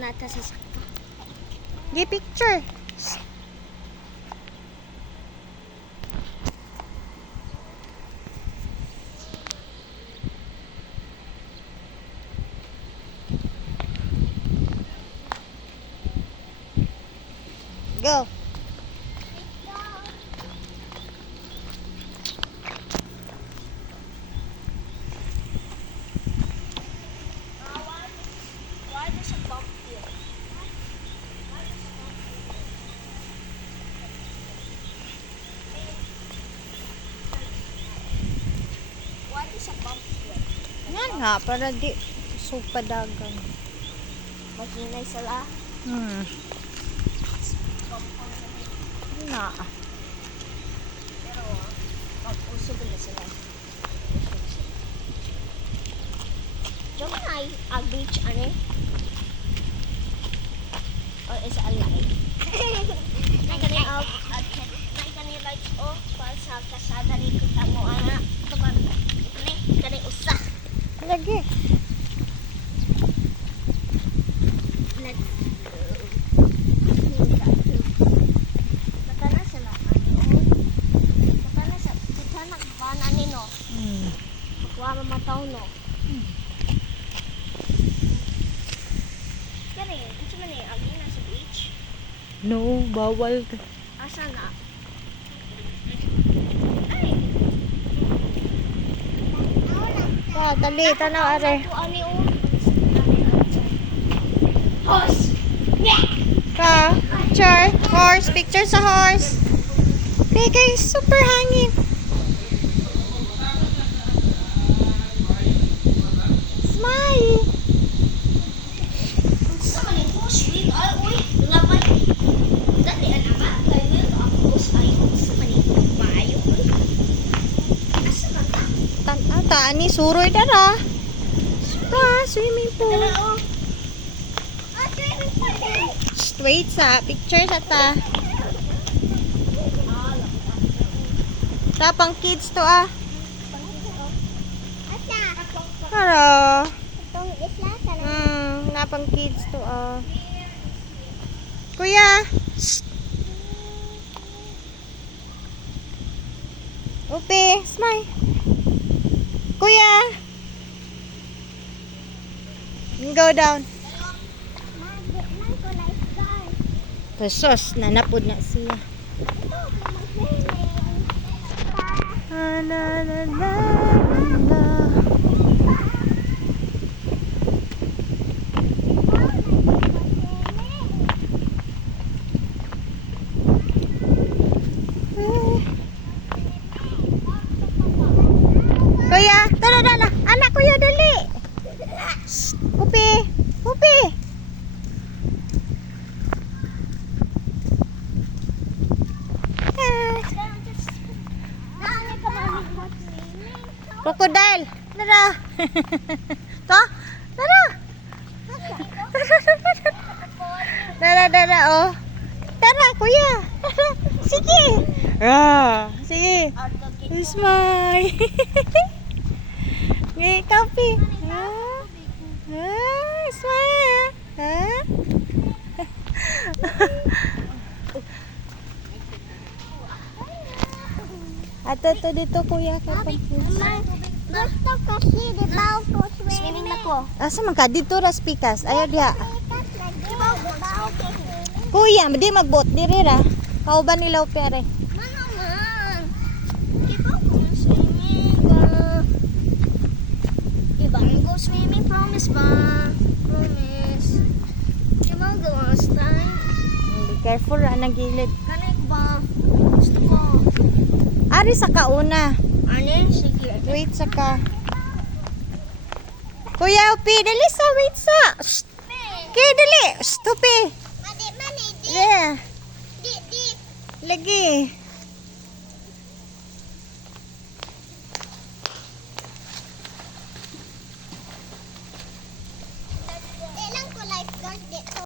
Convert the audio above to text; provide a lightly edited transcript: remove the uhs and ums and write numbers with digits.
nata sa sakto. Di picture. Go. Why there's a bump here? Why there's a bump here? Yan nga, para di supadagan. Mahinay sila. Na. Pero, mag-uso ba na sila? Diyan mo na ay beach, ano? Or is it a light? Nagkani light, oh, para sa kasada rin kita mo, ana. Ito ba? Kani usa. Lagi. Let's go. Baka na sila, ano? Baka na sa, kita nagbana ni, no? Kuha mamataw, no? Kani, ito man eh, agi na sa beach. No, bawal. Asa na? Ay! Ya, dali, tanaw are. Ito, ani, oh. Horse! Ka, picture, horse, picture sa horse. Kay, super hangin. Smile. Sa maning horse, wig, ay, uy, lamay. Dati, ano ba? Kaya mo yung ang horse, ay, sa maning maayo, uy. Asa man ka? Ata, ni suroy dara. Pa, swimming pool. Dala, oh. Ah, swimming pool, eh. Shh, wait sa picture sa ta. Tapang kids to ah. Asa? Karo. Itong isla, sana. Napang kids to ah. Kuya. Shh. Upe, smile. Kuya. Go down. Pesos, nanapod na siya. La la la la la. Kuya, dala. Anak kuya, dali. Shh, Upi. Upi. Crocodile. Dara. To? Dara. Dara, oh. Dara, kuya. Dara. Sige. Sige. Smile. Ngay, coffee. Smile. Ato to dito kuya kapag Gusto kasi, di ba ako swimming na ko? asa man ka dito ras pikas ayo diha. Di ba ako swimming? Kuya di magbot diri ra kauban nila opere. Man. Di ba ako swimming ba? Di ba go swimming? Promise ba? Promise. Di ba go last time? Be careful ra nang gilid. Kanay ko ba? Gusto ko. Ari sa kauna. Ano? Sige. Wait sa ka. Kuya upi dali sa wait sa. Kaya dali. Stupi. Mani, Yeah. di. Lagi.